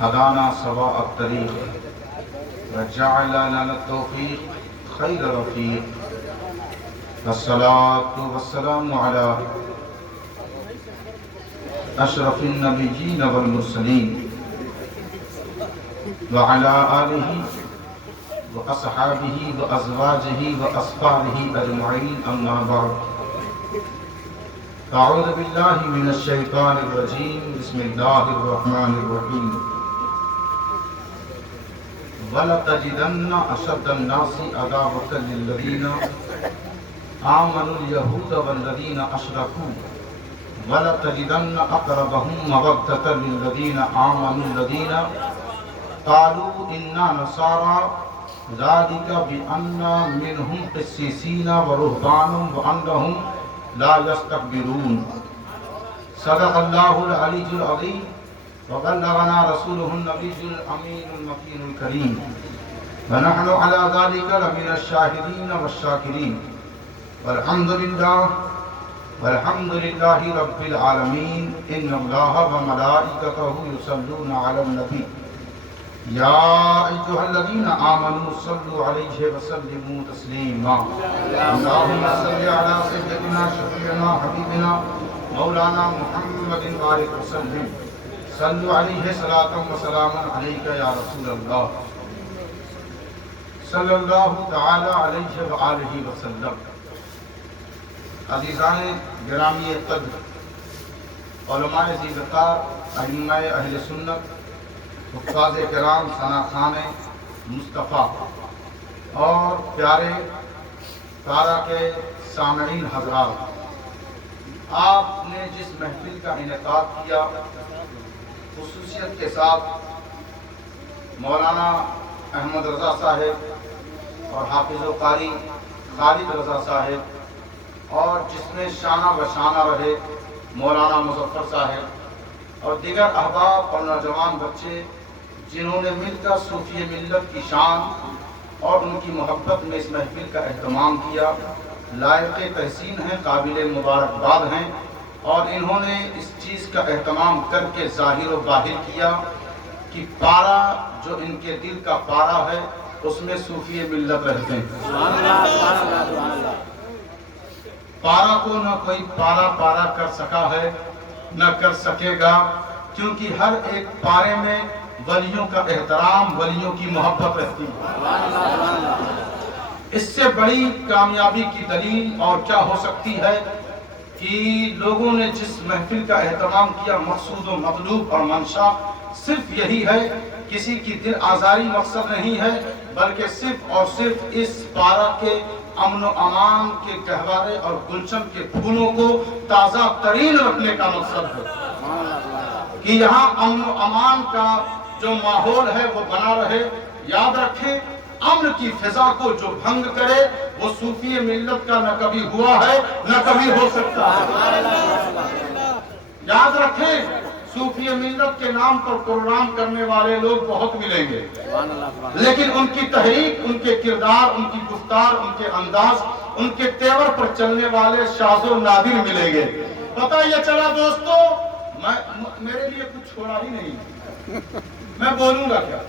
هدانا سواء الطريق وجعل لنا التوفيق خير رفيق والصلاة والسلام على أشرف النبيين والمرسلين وعلى آله وأصحابه وأزواجه وأصحابه أجمعين أما بعد أعوذ بالله من الشيطان الرجيم بسم الله الرحمن الرحيم وَلَتَجِدَنَّ أَشَدَّ النَّاسِ عَدَاوَةً لِلَّذِينَ آمَنُوا الْيَهُودَ وَالَّذِينَ أَشْرَكُوا وَلَتَجِدَنَّ أَقْرَبَهُم مَّوَدَّةً لِلَّذِينَ آمَنُوا الَّذِينَ قَالُوا إِنَّا نَصَارَىٰ ذَلِكَ بِأَنَّ مِنْهُمْ قِسِّيسِينَ وَرُهْبَانًا وَأَنَّهُمْ لَا يَسْتَكْبِرُونَ صدق الله العلي العظيم وبلغنا رسوله النبي الأمين المكين الكريم ونحن على ذلك لمن الشاهدين والشاكرين والحمد لله رب العالمين إن الله وملائكته يصلون على النبي يا أيها الذين آمنوا صلوا عليه وسلموا تسليما اللهم صل على سيدنا شفيعنا حبيبنا مولانا محمد وآله وسلم صلوا علیہ صلاۃ و سلام علیک یا رسول اللہ صلی اللہ تعالی علیہ وآلہ وسلم۔ عزیزان گرامی قدر، علماء ذی وقار، ائمہ اہل سنت، حفاظ کرام، ثناخوان مصطفیٰ اور پیارے تارا کے سامعین حضرات، آپ نے جس محفل کا انعقاد کیا خصوصیت کے ساتھ مولانا احمد رضا صاحب اور حافظ و قاری خالد رضا صاحب، اور جس میں شانہ بشانہ رہے مولانا مظفر صاحب اور دیگر احباب اور نوجوان بچے، جنہوں نے مل کر صوفی ملت کی شان اور ان کی محبت میں اس محفل کا اہتمام کیا، لائق تحسین ہیں، قابل مبارکباد ہیں، اور انہوں نے اس چیز کا اہتمام کر کے ظاہر و باہر کیا کہ پارا جو ان کے دل کا پارا ہے اس میں صوفی ملت رہتے ہیں۔ پارا کو نہ کوئی پارا کر سکا ہے نہ کر سکے گا، کیونکہ ہر ایک پارے میں ولیوں کا احترام، ولیوں کی محبت رہتی ہے۔ اس سے بڑی کامیابی کی دلیل اور کیا ہو سکتی ہے کہ لوگوں نے جس محفل کا اہتمام کیا، مقصود و مطلوب اور منشا صرف یہی ہے، کسی کی دل آزاری مقصد نہیں ہے، بلکہ صرف اور صرف اس پارا کے امن و امان کے گہوارے اور گلشن کے پھولوں کو تازہ ترین رکھنے کا مقصد ہے کہ یہاں امن و امان کا جو ماحول ہے وہ بنا رہے۔ یاد رکھیں، امن کی فضا کو جو بھنگ کرے وہ صوفی ملت کا نہ کبھی ہوا ہے نہ کبھی ہو سکتا ہے۔ یاد رکھیں، صوفی ملت کے نام پر پروگرام کرنے والے لوگ بہت ملیں گے، لیکن ان کی تحریک، ان کے کردار، ان کی گفتار، ان کے انداز، ان کے تیور پر چلنے والے شاذ و نادر ملیں گے۔ پتہ یہ چلا دوستو، میرے لیے کچھ چھوڑا ہی نہیں، میں بولوں گا کیا؟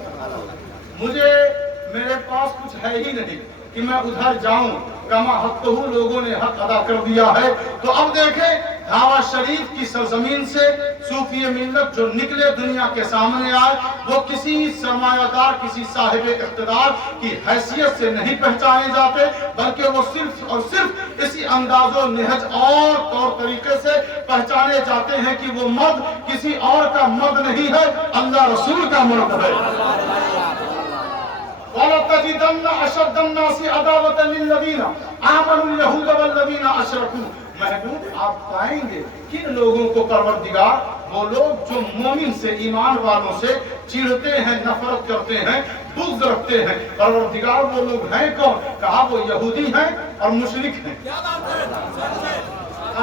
میرے پاس کچھ ہے ہی نہیں کہ میں ادھر جاؤں، کما حق ہوں، لوگوں نے حق ادا کر دیا ہے۔ تو اب دیکھیں، دھاوا شریف کی سرزمین سے صوفی ملت جو نکلے، دنیا کے سامنے آئے، وہ کسی سرمایہ دار، کسی صاحب اقتدار کی حیثیت سے نہیں پہچانے جاتے، بلکہ وہ صرف اور صرف اسی انداز و نہج اور طور طریقے سے پہچانے جاتے ہیں کہ وہ مرد کسی اور کا مرد نہیں ہے، اللہ رسول کا مرد ہے۔ وَلَتَجِدَنَّ أَشَدَّ النَّاسِ عَدَاوَةً لِلَّذِينَ آمَنُوا الْيَهُودَ وَالَّذِينَ أَشْرَكُوا۔ محبوب، آپ پائیں گے کن لوگوں کو پروردگار؟ وہ لوگ جو مومن سے، ایمان والوں سے چڑھتے ہیں، نفرت کرتے ہیں، بغض رکھتے ہیں۔ پروردگار وہ لوگ ہیں کون؟ کہا وہ یہودی ہیں اور مشرک ہیں۔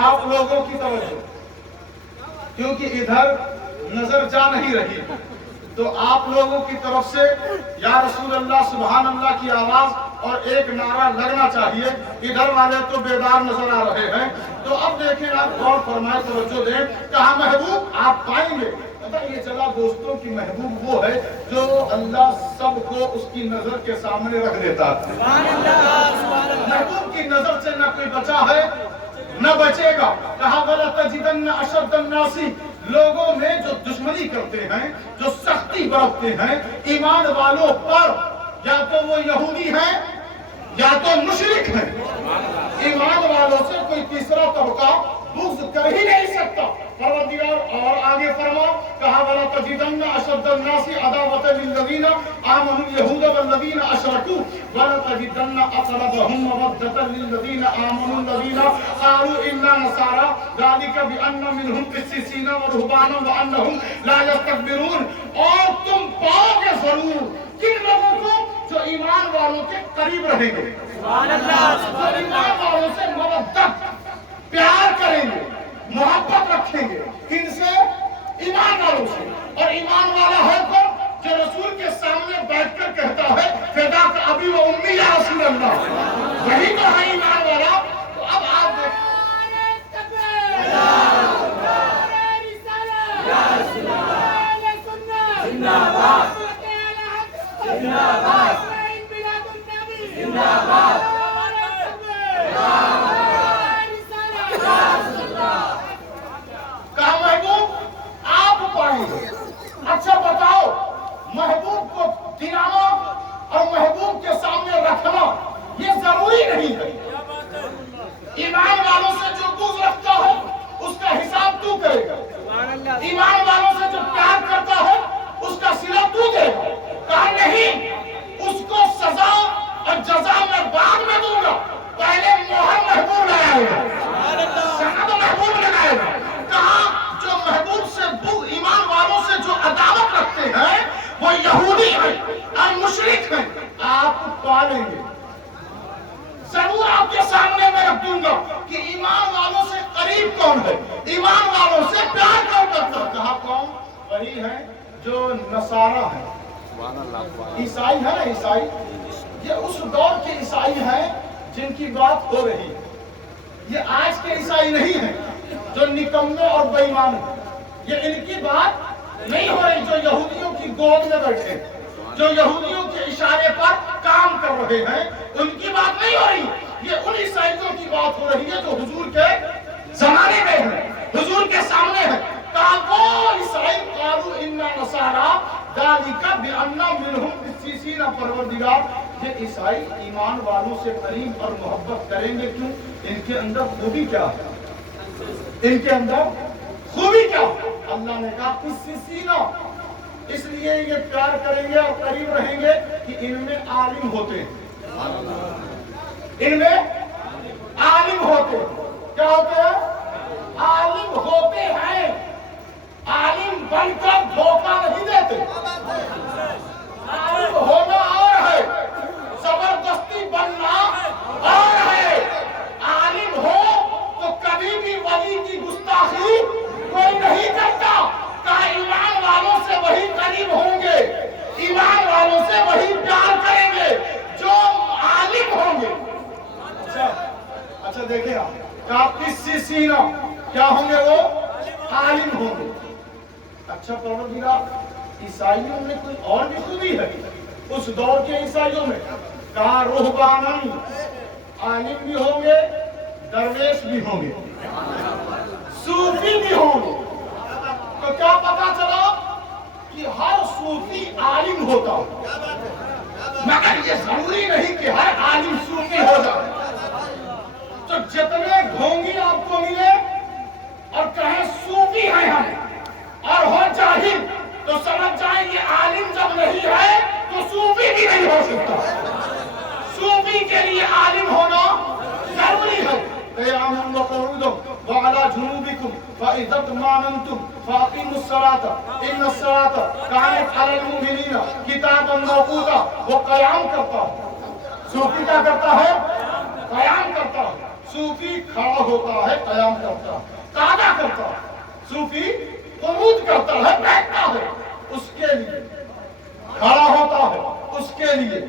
آپ لوگوں کی توجہ، کیونکہ ادھر نظر جا نہیں رہی، تو آپ لوگوں کی طرف سے یا رسول اللہ، سبحان اللہ کی آواز اور ایک نعرہ لگنا چاہیے۔ ادھر والے تو بیدار نظر آ رہے ہیں، تو اب دیکھیں، آپ غور فرمائے، توجہ دیں، کہا محبوب آپ پائیں گے پتہ یہ چلا دوستوں کی محبوب وہ ہے جو اللہ سب کو اس کی نظر کے سامنے رکھ دیتا ہے. محبوب کی نظر سے نہ کوئی بچا ہے نہ بچے گا. کہا وَلَتَجِدَنَّ أَشَدَّ النَّاسِ لوگوں میں جو دشمنی کرتے ہیں, جو سختی برتتے ہیں ایمان والوں پر, یا تو وہ یہودی ہیں یا تو مشرک ہیں. ایمان والوں سے کوئی تیسرا طبقہ بغض کر ہی نہیں سکتا. پروردگار اور آگے فرما, کہا وَلَتَجِدَنَّ أَشَدَّ النَّاسِ عَدَاوَةً لِلَّذِينَ آمَنُوا الْيَهُودَ وَالَّذِينَ أَشْرَكُوا وَلَتَجِدَنَّ أَقْرَبَهُم مَّوَدَّةً لِلَّذِينَ آمَنُوا الَّذِينَ قَالُوا إِنَّا نَصَارَىٰ ذَلِكَ بِأَنَّ مِنْهُمْ قِسِّيسِينَ وَرُهْبَانًا وَأَنَّهُمْ لَا يَسْتَكْبِرُونَ. اور تم پاؤ گے ضرور کن لوگوں کو جو ایمان والوں کے قریب رہیں گے, جو ایمان والوں سے مودت پیار کریں گے, محبت رکھیں گے. کن سے؟ ایمان والوں سے. اور ایمان والا ہے تو جو رسول کے سامنے بیٹھ کر کہتا ہے فداک ابی و امی یا رسول اللہ, وہی تو ہے ایمان والا. تو اب آپ دیکھیں کہا محبوب آپ پائیں گے. اچھا بتاؤ, محبوب کو دلانا اور محبوب کے سامنے رکھنا یہ ضروری نہیں ہے. ایمان والوں سے جو بغض رکھتا ہے اس کا حساب تو کرے گا. ایمان والوں سے جو پیار کرتا ہے اس کا صلہ تو دے گا. کہا نہیں, اس کو سزا اور جزا میں بعد میں دوں گا, پہلے مہر محبوب لگائے گا, سند محبوب لگائے گا. کہا جو محبوب سے ایمان والوں سے جو عداوت رکھتے ہیں وہ یہودی ہیں اور مشرک ہیں. آپ پالیں گے ضرور, آپ کے سامنے میں رکھ دوں گا کہ ایمان والوں سے قریب کون ہے, ایمان والوں سے پیار کون کرتا ہے. کہا کون؟ وہی ہے جو نصارہ ہے, عیسائی ہے نا. عیسائی یہ اس دور کے عیسائی ہیں جن کی بات ہو رہی ہے. یہ آج کے عیسائی نہیں ہیں جو نکمے اور بے ایمان ہیں. یہ ان کی بات نہیں ہو رہی جو یہودیوں کی گود میں بیٹھے, جو یہودیوں کے اشارے پر کام کر رہے ہیں, ان کی بات نہیں ہو رہی. یہ ان عیسائیوں کی بات ہو رہی ہے جو حضور کے زمانے میں ہیں, حضور کے سامنے ہیں. کہا وہ عیسائی قالوا انا نصارى ذلك بان منهم قسيسين. پروردگار یہ عیسائی ایمان والوں سے قریب اور محبت کریں گے کیوں؟ ان کے اندر خوبی کیا ہے, ان کے اندر خوبی کیا ہے؟ اللہ نے کہا قسیسین, اس لیے یہ پیار کریں گے اور قریب رہیں گے کہ ان میں عالم ہوتے ہیں, ان میں عالم ہوتے ہیں. کیا ہوتے ہیں؟ عالم ہوتے ہیں. عالم بن کر دھوکہ نہیں دیتے. عالم ہونا اور ہے, زبردستی بننا اور ہے. عالم ہو تو کبھی بھی ولی کی گستاخی کوئی نہیں کرتا. کہا ایمان والوں سے وہی قریب ہوں گے, ایمان والوں سے وہی پیار کریں گے جو عالم ہوں گے. اچھا دیکھیں آپ, کہا قسیسین, کیا ہوں گے وہ؟ عالم ہوں گے. اچھا پروردگار عیسائیوں میں کوئی اور بھی خوبی ہے اس دور کے عیسائیوں میں؟ کہا رہبانن, عالم بھی ہوں گے, درویش بھی ہوں گے, صوفی بھی ہوں گے. تو کیا پتا چلا کہ ہر صوفی عالم ہوتا ہو, مگر یہ ضروری نہیں کہ ہر عالم صوفی ہو جائے. تو جتنے ڈھونگی آپ کو ملے اور کہیں صوفی ہیں ہم اور ہو جاہل, تو سمجھ جائیں یہ عالم جب نہیں ہے تو صوفی بھی نہیں ہو سکتا. صوفی کے لیے عالم ہونا ضروری ہے. قیام وقعود وعلى جنوبكم فإذا اطمأننتم فأقيموا الصلاة إن الصلاة كانت على المؤمنين كتابا موقوتا. وہ قیام کرتا ہے. صوفی کیا کرتا ہے؟ قیام کرتا ہے. صوفی کھڑا ہوتا ہے, قیام کرتا ہے, قعدہ کرتا ہے. صوفی قعود کرتا ہے, بیٹھتا ہے. اس کے لیے کھڑا ہوتا ہے, اس کے لیے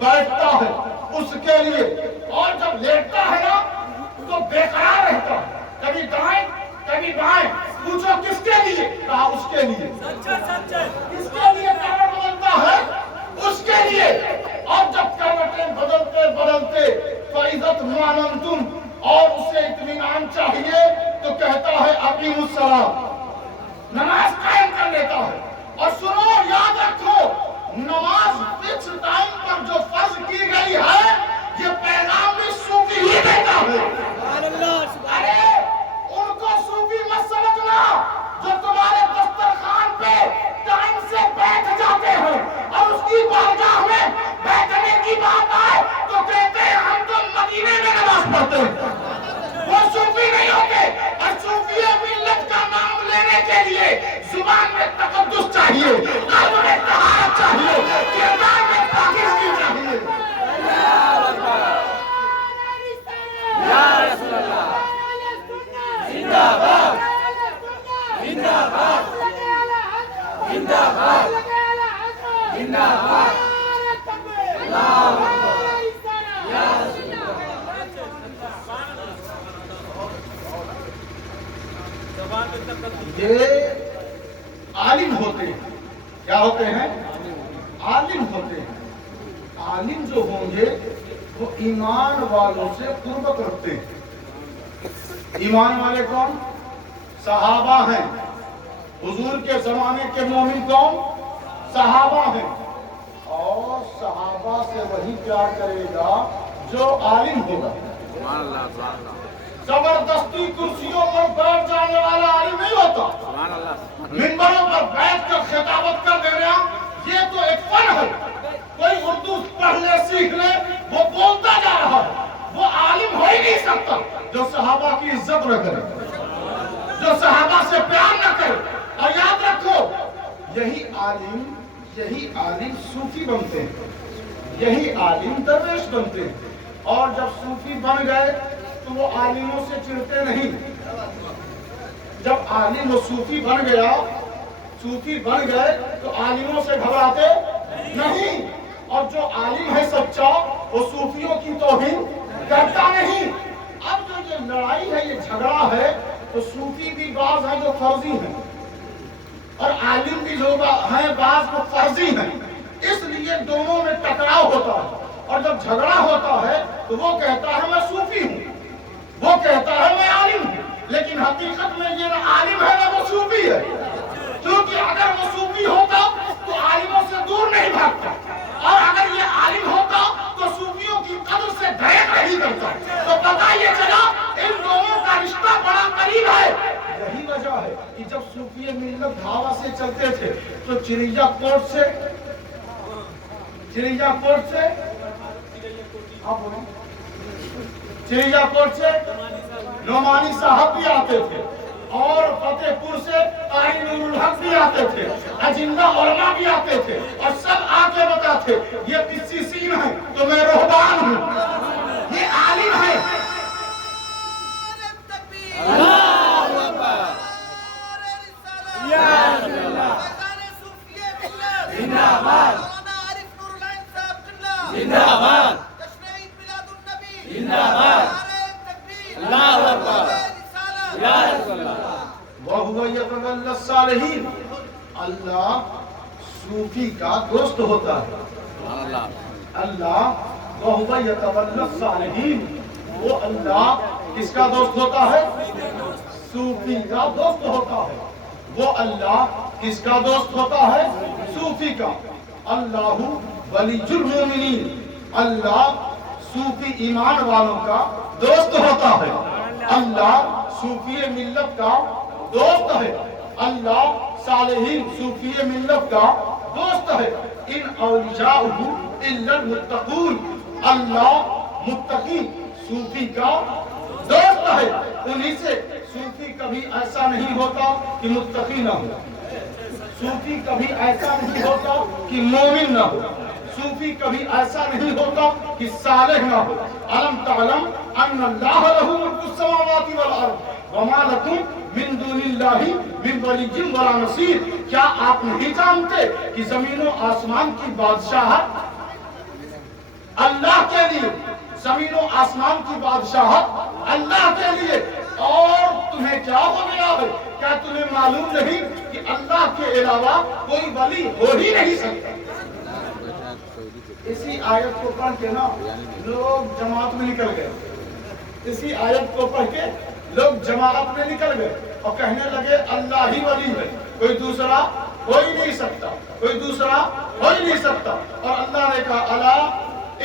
بیٹھتا ہے, اس کے لیے. اور جب لیٹتا ہے نا تو بے قرار رہتا ہے, کبھی دائیں کبھی بائیں. پوچھو کس کے لیے؟ کہا اس کے لیے. اطمأننتم، اور اسے اطمینان چاہیے تو کہتا ہے اقیموا الصلاۃ، نماز قائم کر لیتا ہے۔ اور سنو، یاد رکھو، نماز فکس ٹائم پر جو فرض کی گئی ہے، یہ پیغام بھی صوفی ہی دیتا ہے۔ ارے ان کو صوفی مت سمجھنا جو تمہارے دسترخوان پہ ٹائم سے بیٹھ جاتے ہیں اور اس کی بارگاہ میں بیٹھنے کی بات آئے تو کہتے ہیں ہم تو مدینے میں نماز پڑھتے ہیں۔ وہ صوفی نہیں ہوتے۔ اور صوفی ملت کا نام لینے کے لیے زبان میں تقدس چاہیے، قلب میں طہارت چاہیے، کردار میں پاکیزگی چاہیے۔ یا رسول اللہ زندہ باد، زندہ باد، زندہ باد، زندہ باد، اللہ اکبر، یا رسول اللہ۔ یہ عالم ہوتے ہیں۔ کیا ہوتے ہیں؟ عالم ہوتے ہیں۔ عالم جو ہوں گے وہ ایمان والوں سے قربت رکھتے ہیں۔ ایمان والے کون؟ صحابہ ہیں۔ حضور کے زمانے کے مومن کون؟ صحابہ ہیں۔ اور صحابہ سے وہی پیار کرے گا جو عالم ہوگا۔ زبردستی کرسیوں پر بیٹھ جانے والا عالم نہیں ہوتا۔ منبروں پر بیٹھ کر خطابت کر دینا یہ تو ایک فن ہے۔ کوئی اردو پڑھ لے، سیکھ لے، وہ بولتا جا رہا ہے، وہ عالم ہو ہی نہیں سکتا جو صحابہ کی عزت نہ کرے، جو صحابہ سے پیار نہ کرے۔ اور یاد رکھو، یہی عالم صوفی بنتے ہیں، یہی عالم درویش بنتے ہیں۔ اور جب صوفی بن گئے تو وہ عالموں سے چڑھتے نہیں۔ جب عالم و صوفی بن گیا، صوفی بن گئے تو عالموں سے گھبراتے نہیں۔ اور جو عالم ہے سچا وہ صوفیوں کی توہین کرتا نہیں۔ اب جو یہ لڑائی ہے، یہ جھگڑا ہے، تو صوفی بھی بعض ہیں جو فرضی ہیں اور عالم بھی جو ہیں بعض وہ فرضی ہیں۔ اس لیے دونوں میں ٹکراؤ ہوتا ہے۔ اور جب جھگڑا ہوتا ہے تو وہ کہتا ہے میں صوفی ہوں، وہ کہتا ہے میں عالم ہوں، لیکن حقیقت میں یہ نہ عالم ہے نہ وہ صوفی ہے۔ کیونکہ اگر وہ صوفی ہوتا تو عالموں سے دور نہیں بھاگتا، اور اگر یہ عالم ہوتا تو صوفیوں کی قدر سے دریغ نہیں کرتا۔ تو پتہ یہ چلا ان دونوں کا رشتہ بڑا قریب ہے۔ یہی وجہ ہے کہ جب صوفی ملت دھاوا سے چلتے تھے تو چریا کوٹ سے چریا کوٹ سے نعمانی صاحب بھی آتے تھے، اور فتح پور سے قاری نور الحق بھی آتے تھے، اجندہ علماء بھی آتے تھے، اور سب آ کے بتاتے یہ قسیسین ہیں تو میں رہبان ہوں، یہ عالم ہے۔ وَهُوَ يَتَوَلَّى الصَّالِحِينَ، اللہ صوفی کا دوست ہوتا ہے۔ اللہ وَهُوَ يَتَوَلَّى الصَّالِحِينَ، وہ اللہ کس کا دوست ہوتا ہے؟ صوفی کا دوست ہوتا ہے۔ وہ اللہ کس کا دوست ہوتا ہے؟ صوفی کا۔ اللہ ولی المؤمنین، اللہ صوفی ایمان والوں کا دوست ہوتا ہے۔ اللہ صوفی ملت کا دوست ہے۔ اللہ صالحین صوفی ملت کا دوست ہے۔ ان اولیاءہ الا المتقون، اللہ متقی صوفی کا دوست ہے۔ انہی سے صوفی کبھی ایسا نہیں ہوتا کہ متقی نہ ہو، صوفی کبھی ایسا نہیں ہوتا کہ مومن نہ ہو، صوفی کبھی ایسا نہیں ہوتا کہ صالح نہ ہو۔ علم تعلم ان اللہ لہ ملک السماوات والارض وما لکم من دون اللہ من ولی ولا نصیر، کیا آپ نہیں جانتے کہ زمین و آسمان کی بادشاہت اللہ کے لیے، زمین و آسمان کی بادشاہت اللہ کے لیے، اور تمہیں کیا ہو گیا ہے؟ کیا تمہیں معلوم نہیں کہ اللہ کے علاوہ کوئی ولی ہو ہی نہیں سکتا؟ اسی آیت کو پڑھ کے نا لوگ جماعت میں نکل گئے، اسی آیت کو پڑھ کے لوگ جماعت میں نکل گئے اور کہنے لگے اللہ ہی ولی ہے، کوئی دوسرا ہو ہی نہیں سکتا، کوئی دوسرا ہو ہی نہیں سکتا۔ اور اللہ نے کہا الا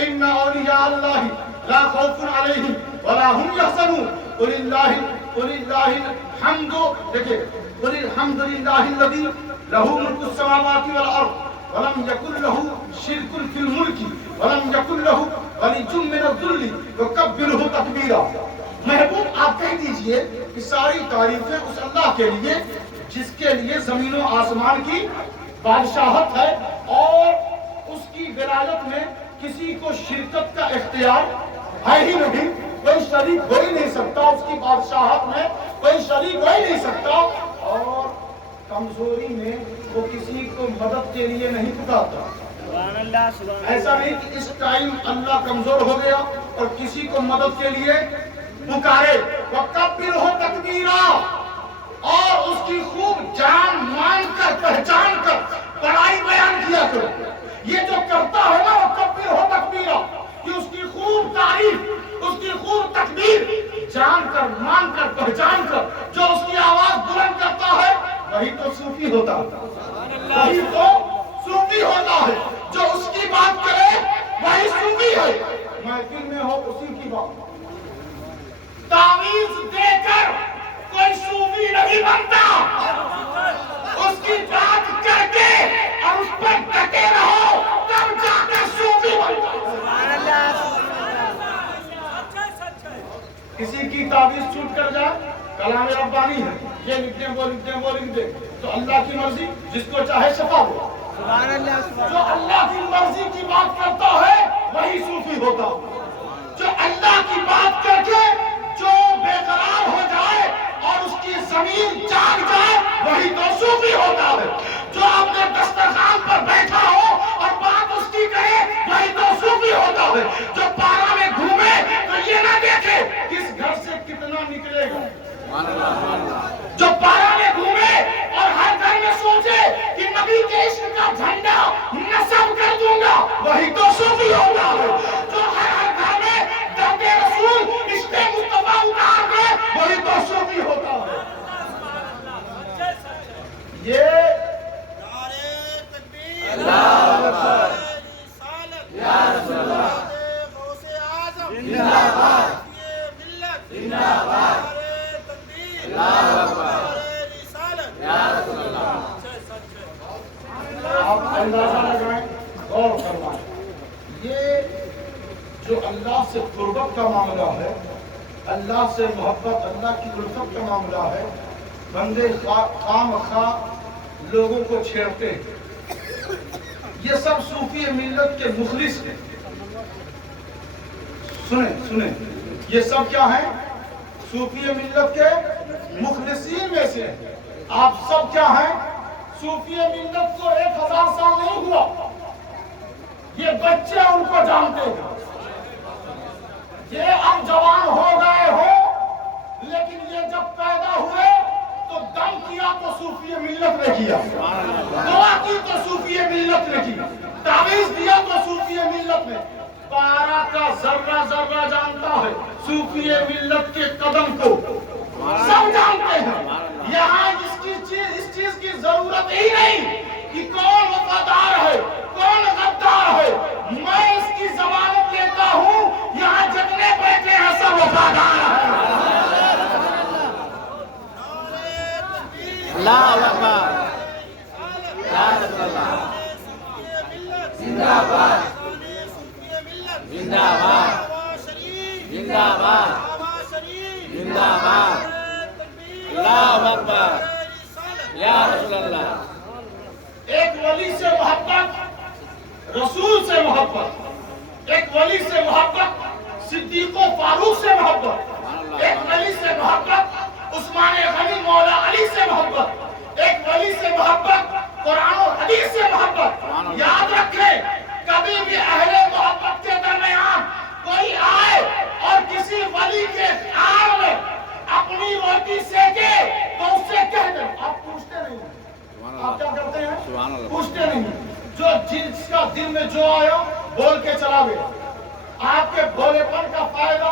ان اولیاء اللہ لا خوف علیہم ولا هم يحزنون قل اللہ الحمد، دیکھیں قل الحمد للہ الذی لہ ملک السماوات والارض ولم یکن لہ شرک فی الملک ولم یکن لہ ولی من الذل وکبرہ تکبیرا۔ محبوب آپ کہہ دیجئے کہ ساری تعریفیں اس اللہ کے لیے جس کے لیے زمین و آسمان کی بادشاہت ہے اور اس کی ولایت میں کسی کو شرکت کا اختیار ہے ہی نہیں، کوئی شریک ہو ہی نہیں سکتا، اس کی بادشاہت میں کوئی شریک ہو ہی نہیں سکتا، اور کمزوری میں وہ کسی کو مدد کے لیے نہیں پکارتا۔ ایسا نہیں کہ اس ٹائم اللہ کمزور ہو گیا اور کسی کو مدد کے لیے پکارے۔ وَكَبِّرْهُ تَكْبِيرًا، اور اس کی خوب جان مان کر پہچان کر بڑائی بیان کیا کرو۔ یہ جو کرتا ہے نا وَكَبِّرْهُ تَكْبِيرًا، کہ اس کی خوب تعریف، اس کی خوب تکبیر جان کر مان کر پہچان کر جو اس کی آواز بلند کرتا ہے وہی تو صوفی ہوتا ہے، وہی تو صوفی ہوتا ہے۔ جو اس کی بات کرے وہی صوفی ہے۔ محفل میں ہو اسی کی بات، تعویذ دے کر کوئی صوفی نہیں بنتا، اس کی بات کر کے اور اس پر ڈٹے رہو تب جا کر صوفی بنتا۔ کسی کی تعویذ چھوٹ کر جائے، کلام ربانی ہے، یہ لکھ دیں وہ لکھ دیں وہ لکھ دیں، تو اللہ کی مرضی جس کو چاہے شفا دے۔ جو اللہ کی مرضی کی بات کرتا ہے وہی صوفی ہوتا، جو اللہ کی بات کر کے جو بے قرار ہو جائے اور اس کی زمین جاگ جائے وہی تو صوفی ہوتا ہے۔ جو اپنے دسترخوان پر بیٹھا ہو اور بات اس کی کہے وہی تو صوفی ہوتا ہے۔ جو پارا میں گھومے تو یہ نہ دیکھے کس گھر سے کتنا نکلے گا، جو پارا میں گھومے اور ہر گھر میں سوچے کہ نبی کے عشق کا جھنڈا نصب کر دوں گا وہی تو صوفی ہوتا ہے۔ جو ہر گھر میں درد رسول عشق مصطفیٰ اتار دے وہی تو صوفی ہوتا ہے۔ یہ نعرہ تکبیر، اللہ اکبر، یا رسول اللہ، غوث اعظم زندہ باد، ملت زندہ باد، نعرہ تکبیر، اللہ اکبر، رسالت یا رسول اللہ۔ آپ اندازہ لگائیں، غور فرمائیں، یہ جو اللہ سے قربت کا معاملہ ہے، اللہ سے محبت، اللہ کی الفت کا معاملہ ہے، بندے خواہ مخواہ لوگوں کو چھیڑتے ہیں۔ یہ سب صوفی ملت کے مخلص ہیں۔ سنیں یہ سب کیا ہیں؟ صوفی ملت کے مخلصین میں سے ہیں۔ آپ سب کیا ہیں؟ صوفی ملت کو 1000 سال نہیں ہوا، یہ بچے ان کو جانتے ہیں، یہ اب جوان ہو گئے ہو، لیکن یہ جب پیدا ہوئے تو دم کیا تو صوفی ملت نے کیا، دعا کی تو صوفی ملت نے کی، تعویذ دیا تو صوفی ملت نے، پارا کا ذرہ ذرہ جانتا ہے صوفی ملت کے قدم کو، سب جانتے ہیں۔ یہاں اس چیز کی ضرورت ہی نہیں کہ کون وفادار ہے کون غدار ہے، میں اس کی ضمانت لیتا ہوں یہاں جتنے بیٹھے ہیں سب وفادار ہیں۔ اللہ اکبر، یا رسول اللہ، زندہ باد، زندہ باد، زندہ باد، زندہ باد، اللہ اکبر، یا رسول اللہ۔ ایک ولی سے محبت، رسول سے محبت، ایک ولی سے محبت، صدیق و فاروق سے محبت، ایک ولی سے محبت، عثمان غنی مولا علی سے محبت، ایک ولی سے محبت، قرآن و حدیث سے محبت۔ یاد رکھیں کبھی بھی اہل محبت کے درمیان کوئی آئے اور کسی ولی کے آڑ میں اپنی روٹی سیکے تو اس سے کہہ دیں، آپ پوچھتے نہیں ہیں، آپ کیا کرتے ہیں؟ پوچھتے نہیں ہیں، جو جس کا دل میں جو آیا بول کے چلا گیا۔ آپ کے بھولے پن کا فائدہ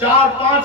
4-5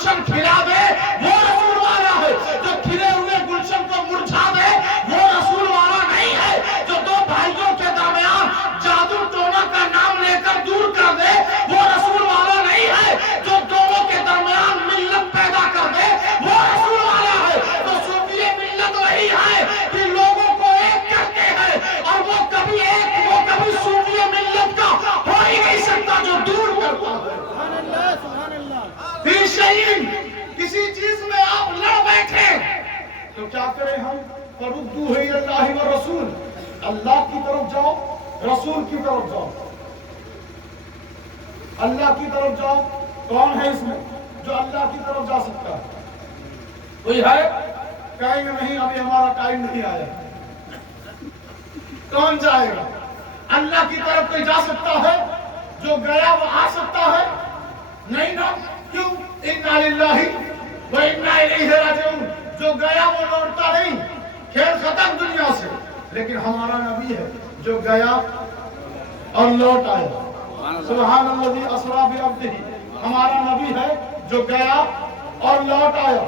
گلشن کھلا دے وہ رسول والا ہے، جو کھلے ہوئے گلشن کو مرجھا دے وہ رسول والا نہیں ہے، جو دو بھائیوں کے درمیان جادو ٹونا کا نام لے کر دور کر دے وہ رسول والا نہیں ہے، جو دونوں کے درمیان ملت پیدا کر دے وہ رسول والا ہے۔ تو صوفی ملت وہی ہے کہ لوگوں کو ایک کرتے ہیں، اور وہ کبھی ایک وہ کبھی صوفی ملت کا ہو ہی نہیں سکتا جو دور کرتا ہے۔ پھر شہید کسی چیز میں آپ لڑ بیٹھے تو کیا کریں ہم؟ فَرُدُّوهُ إِلَى اللَّهِ وَالرَّسُولِ، اللہ کی طرف جاؤ، رسول کی طرف جاؤ، اللہ کی طرف جاؤ۔ کون ہے اس میں جو اللہ کی طرف جا سکتا ہے؟ کوئی ہے؟ کہیں گے نہیں، ابھی ہمارا ٹائم نہیں آیا۔ کون جائے گا؟ اللہ کی طرف کوئی جا سکتا ہے؟ جو گیا وہ آ سکتا ہے؟ نہیں نا، کیوں؟ اِنَّا لِلَّهِ وَإِنَّا إِلَيْهِ رَاجِعُونَ، جو گیا وہ لوٹتا نہیں، کھیل ختم دنیا سے۔ لیکن ہمارا نبی ہے جو گیا اور لوٹ آیا۔ سبحان الذی اسریٰ بعبدہ، ہمارا نبی ہے جو گیا اور لوٹ آیا۔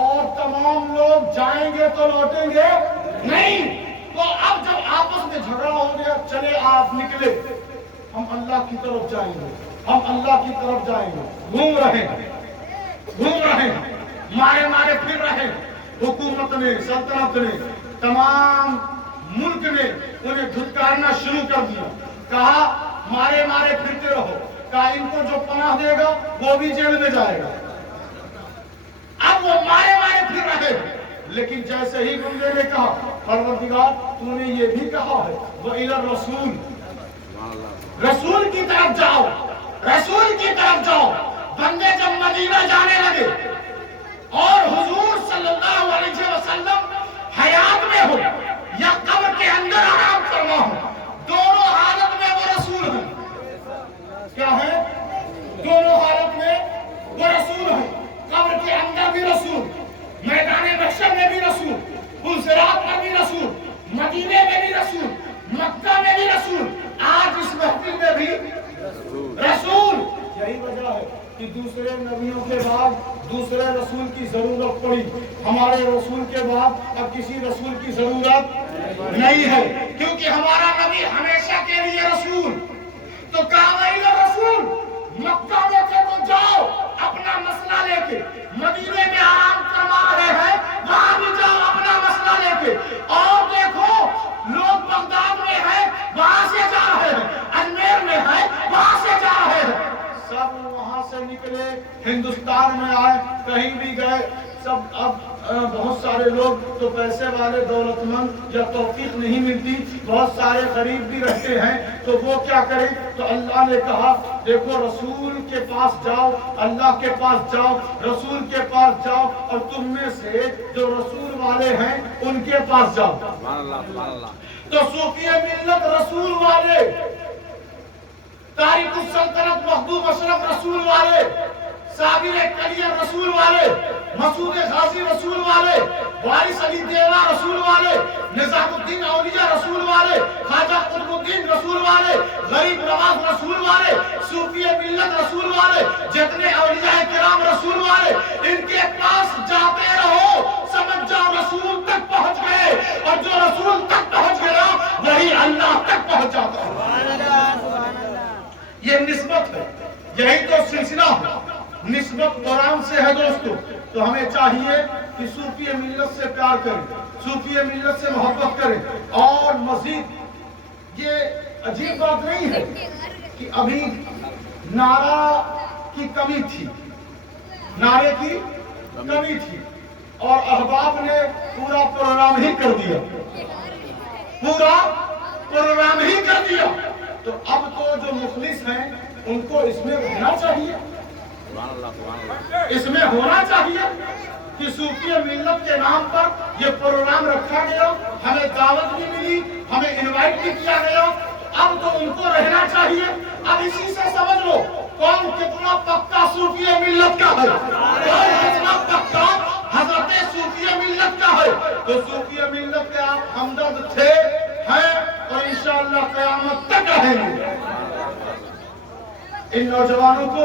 اور تمام لوگ جائیں گے تو لوٹیں گے نہیں۔ تو اب جب آپس میں جھگڑا ہو گیا، چلے آپ نکلے، ہم اللہ کی طرف جائیں گے، ہم اللہ کی طرف جائیں گے۔ گھوم رہے ہیں، مارے پھر رہے ہیں۔ حکومت نے، سلطنت نے، تمام ملک نے انہیں دھتکارنا شروع کر دیا۔ کہا مارے پھرتے رہو، کہا ان کو جو پناہ دے گا وہ بھی جیل میں جائے گا۔ اب وہ مارے پھر رہے ہیں، لیکن جیسے ہی بندے نے کہا پروردگار تو نے یہ بھی کہا ہے وَإِلَى الرَّسُولِ، رسول کی طرف جاؤ، رسول کی طرف جاؤ۔ بندے جب مدینہ جانے لگے اور حضور صلی اللہ علیہ وسلم حیات میں ہو یا قبر کے اندر آرام فرما ہو، دونوں حالت میں وہ رسول ہیں۔ کیا ہے؟ دونوں حالت میں وہ رسول ہیں۔ قبر کے اندر بھی رسول، میدان محشر میں بھی رسول، پل صراط پر بھی رسول، مدینے میں بھی رسول، مکہ میں بھی رسول، آج اس محفل میں بھی رسول۔ یہی وجہ ہے کہ دوسرے نبیوں کے بعد دوسرے رسول کی ضرورت پڑی، ہمارے رسول کے بعد اب کسی رسول کی ضرورت نہیں ہے، کیونکہ ہمارا نبی ہمیشہ کے لیے رسول۔ تو کہا رسول مکہ میں تھے تو جاؤ اپنا مسئلہ لے کے، مدینے میں آرام فرما رہے ہیں وہاں بھی جاؤ اپنا مسئلہ لے کے، اور دیکھو لوگ بغداد میں ہیں وہاں سے جا رہے ہیں، اجمیر میں ہیں وہاں سے جا رہے ہیں، سب وہاں سے نکلے ہندوستان میں آئے، کہیں بھی گئے سب۔ اب بہت سارے لوگ تو پیسے والے دولت مند یا توفیق نہیں ملتی، بہت سارے غریب بھی رہتے ہیں، تو وہ کیا کریں؟ تو اللہ نے کہا دیکھو رسول کے پاس جاؤ، اللہ کے پاس جاؤ، رسول کے پاس جاؤ، اور تم میں سے جو رسول والے ہیں ان کے پاس جاؤ۔ تو صوفی ملت رسول والے، تاریخ السلطنت مخدوم اشرف رسول والے، صابر کلیر رسول والے، مسعود غازی رسول والے، وارث علی دیوا رسول والے، نظام الدین اولیاء رسول والے، خواجہ قطب الدین رسول والے، غریب نواز رسول والے، صوفی ملت رسول والے، جتنے اولیاء کرام رسول والے، ان کے پاس جاتے رہو، سمجھ جاؤ رسول تک پہنچ گئے، اور جو رسول تک پہنچ گیا وہی اللہ تک پہنچ جاتا ہے۔ یہ نسبت ہے، یہی تو سلسلہ ہے، نسبت قرآن سے ہے دوستو۔ تو ہمیں چاہیے کہ صوفی ملت سے پیار کریں، صوفی ملت سے محبت کریں، اور مزید یہ عجیب بات نہیں ہے کہ ابھی نعرہ کی کمی تھی، نعرے کی کمی تھی، اور احباب نے پورا پروگرام ہی کر دیا، پورا پروگرام ہی کر دیا۔ تو اب تو جو مخلص ہیں ان کو اس میں ہونا چاہیے، اس میں ہونا چاہیے کہ صوفی ملت کے نام پر یہ پروگرام رکھا گیا، ہمیں دعوت بھی ملی، ہمیں انوائٹ بھی کیا گیا، اب تو ان کو رہنا چاہیے۔ اب اسی سے سمجھ لو کون کتنا پکا صوفی ملت کا ہے، کون کتنا پکا حضرت صوفی ملت کا ہے۔ تو صوفی ملت کے آپ ہمدرد تھے، ہیں، اور انشاءاللہ قیامت تک رہیں گے۔ ان نوجوانوں کو